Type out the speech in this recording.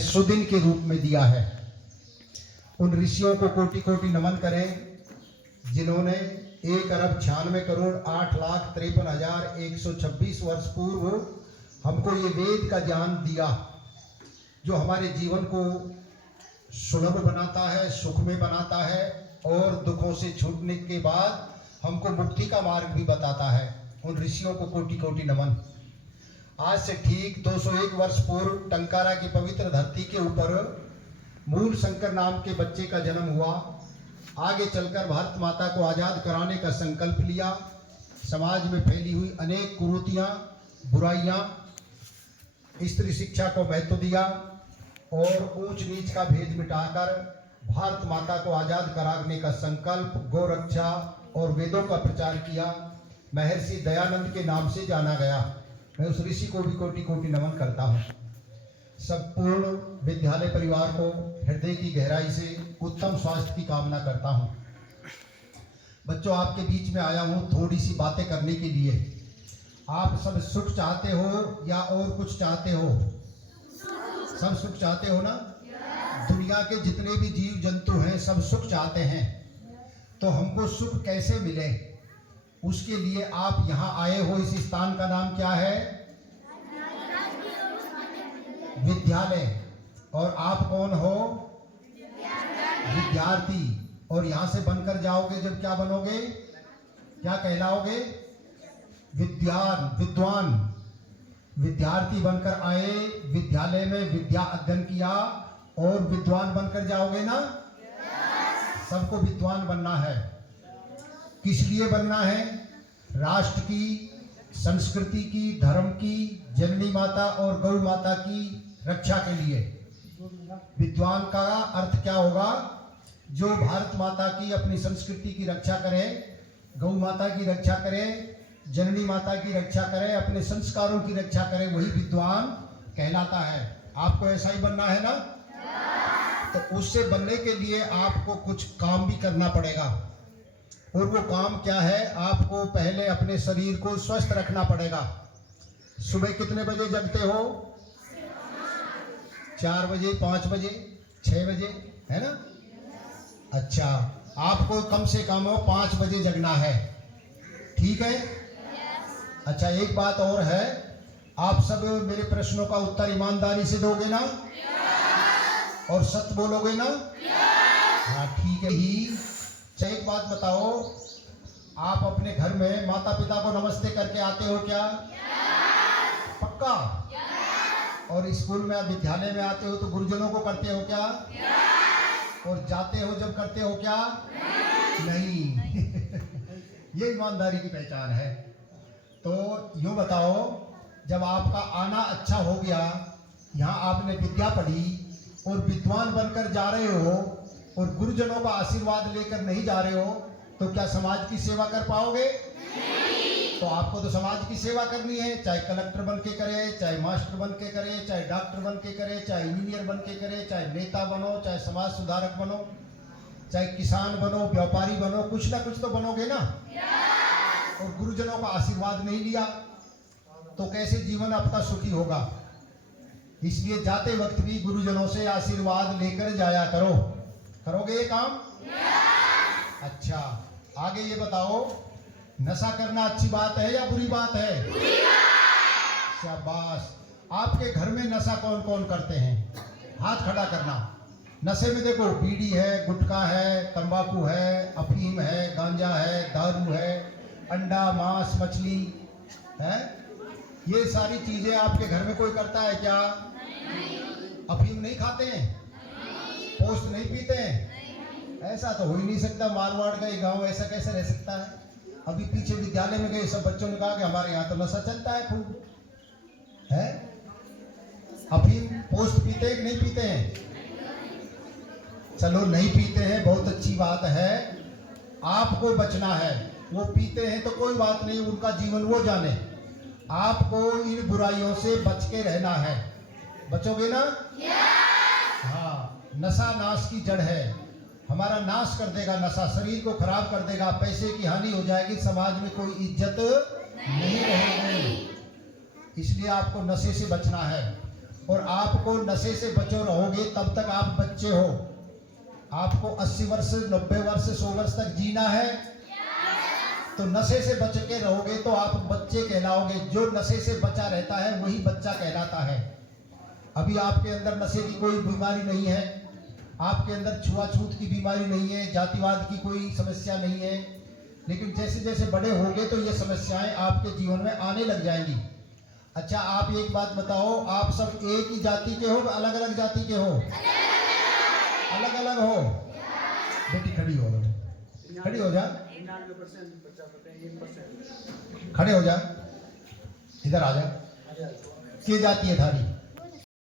सुदिन के रूप में दिया है। उन ऋषियों को कोटि कोटि नमन करें जिन्होंने 1,98,08,53,126 वर्ष पूर्व हमको ये वेद का ज्ञान दिया, जो हमारे जीवन को सुलभ बनाता है, सुख में बनाता है और दुखों से छूटने के बाद हमको मुक्ति का मार्ग भी बताता है। उन ऋषियों को कोटि कोटि नमन। आज से ठीक 201 वर्ष पूर्व टंकारा की पवित्र धरती के ऊपर मूल शंकर नाम के बच्चे का जन्म हुआ। आगे चलकर भारत माता को आज़ाद कराने का संकल्प लिया। समाज में फैली हुई अनेक कुरीतियाँ, बुराइयाँ, स्त्री शिक्षा को महत्व दिया और ऊंच नीच का भेद मिटाकर भारत माता को आज़ाद कराने का संकल्प, गौरक्षा और वेदों का प्रचार किया। महर्षि दयानंद के नाम से जाना गया। मैं उस ऋषि को भी कोटि कोटि नमन करता हूँ। संपूर्ण विद्यालय परिवार को हृदय की गहराई से उत्तम स्वास्थ्य की कामना करता हूँ। बच्चों, आपके बीच में आया हूँ थोड़ी सी बातें करने के लिए। आप सब सुख चाहते हो या और कुछ चाहते हो? सब सुख चाहते हो ना? दुनिया के जितने भी जीव जंतु हैं सब सुख चाहते हैं। तो हमको सुख कैसे मिले, उसके लिए आप यहाँ आए हो। इस स्थान का नाम क्या है? विद्यालय। और आप कौन हो? विद्यार्थी। और यहाँ से बनकर जाओगे जब क्या बनोगे? क्या कहलाओगे? विद्वान। विद्यार्थी बनकर आए, विद्यालय में विद्या अध्ययन किया और विद्वान बनकर जाओगे ना? सबको विद्वान बनना है। किस लिए बनना है? राष्ट्र की, संस्कृति की, धर्म की, जननी माता और गौ माता की रक्षा के लिए। विद्वान का अर्थ क्या होगा? जो भारत माता की, अपनी संस्कृति की रक्षा करे, गौ माता की रक्षा करे, जननी माता की रक्षा करे, अपने संस्कारों की रक्षा करे, वही विद्वान कहलाता है। आपको ऐसा ही बनना है ना? तो उससे बनने के लिए आपको कुछ काम भी करना पड़ेगा। और वो काम क्या है? आपको पहले अपने शरीर को स्वस्थ रखना पड़ेगा। सुबह कितने बजे जगते हो? 4 बजे, 5 बजे, 6 बजे, है ना? अच्छा, आपको कम से कम 5 बजे जगना है, ठीक है? अच्छा, एक बात और है, आप सब मेरे प्रश्नों का उत्तर ईमानदारी से दोगे ना? और सत्य बोलोगे ना? हाँ, ठीक है ही। एक बात बताओ, आप अपने घर में माता पिता को नमस्ते करके आते हो क्या? पक्का? और स्कूल में, विद्यालय में आते हो तो गुरुजनों को करते हो क्या? और जाते हो जब करते हो क्या? नहीं। ये ईमानदारी की पहचान है। तो यूँ बताओ, जब आपका आना अच्छा हो गया, यहाँ आपने विद्या पढ़ी और विद्वान बनकर जा रहे हो और गुरुजनों का आशीर्वाद लेकर नहीं जा रहे हो, तो क्या समाज की सेवा कर पाओगे? नहीं। तो आपको तो समाज की सेवा करनी है, चाहे कलेक्टर बन के करे, चाहे मास्टर बन के करे, चाहे डॉक्टर बन के करे, चाहे इंजीनियर बन के करे, चाहे नेता बनो, चाहे समाज सुधारक बनो, चाहे किसान बनो, व्यापारी बनो, कुछ ना कुछ तो बनोगे ना? और गुरुजनों का आशीर्वाद नहीं लिया तो कैसे जीवन आपका सुखी होगा? इसलिए जाते वक्त भी गुरुजनों से आशीर्वाद लेकर जाया करो। करोगे ये काम? अच्छा, आगे ये बताओ, नशा करना अच्छी बात है या बुरी बात है? बुरी बात। शाबाश। आपके घर में नशा कौन कौन करते हैं? हाथ खड़ा करना। नशे में देखो, बीड़ी है, गुटखा है, तंबाकू है, अफीम है, गांजा है, दारू है, अंडा, मांस, मछली है। ये सारी चीजें आपके घर में कोई करता है क्या? नहीं। अफीम नहीं खाते हैं? पोस्ट नहीं पीते हैं? ऐसा तो हो ही नहीं सकता। मारवाड़ का ये गांव ऐसा कैसे रह सकता है? अभी पीछे विद्यालय में गए, सब बच्चों ने कहा कि हमारे यहाँ तो नशा चलता है खूब, है? अफीम पोस्ट पीते हैं कि नहीं पीते हैं? चलो, नहीं पीते हैं, बहुत अच्छी बात है। आपको बचना है। वो पीते हैं तो कोई बात नहीं, उनका जीवन वो जाने। आपको इन बुराइयों से बच के रहना है। बचोगे ना? हाँ, नशा नाश की जड़ है। हमारा नाश कर देगा नशा, शरीर को खराब कर देगा, पैसे की हानि हो जाएगी, समाज में कोई इज्जत नहीं रहेगी। इसलिए आपको नशे से बचना है। और आपको नशे से बचो रहोगे तब तक आप बच्चे हो। आपको 80 वर्ष 90 वर्ष 100 वर्ष तक जीना है, तो नशे से बच के रहोगे तो आप बच्चे कहलाओगे। जो नशे से बचा रहता है वही बच्चा कहलाता है। अभी आपके अंदर नशे की कोई बीमारी नहीं है, आपके अंदर छुआछूत की बीमारी नहीं है, जातिवाद की कोई समस्या नहीं है, लेकिन जैसे जैसे बड़े होंगे तो ये समस्याएं आपके जीवन में आने लग जाएंगी। अच्छा, आप एक बात बताओ, आप सब एक ही जाति के हो, अलग अलग जाति के हो? अलग अलग हो। बेटी खड़ी हो, खड़ी हो जा, खड़े हो जा, इधर आ जा। क्या जाति है थारी?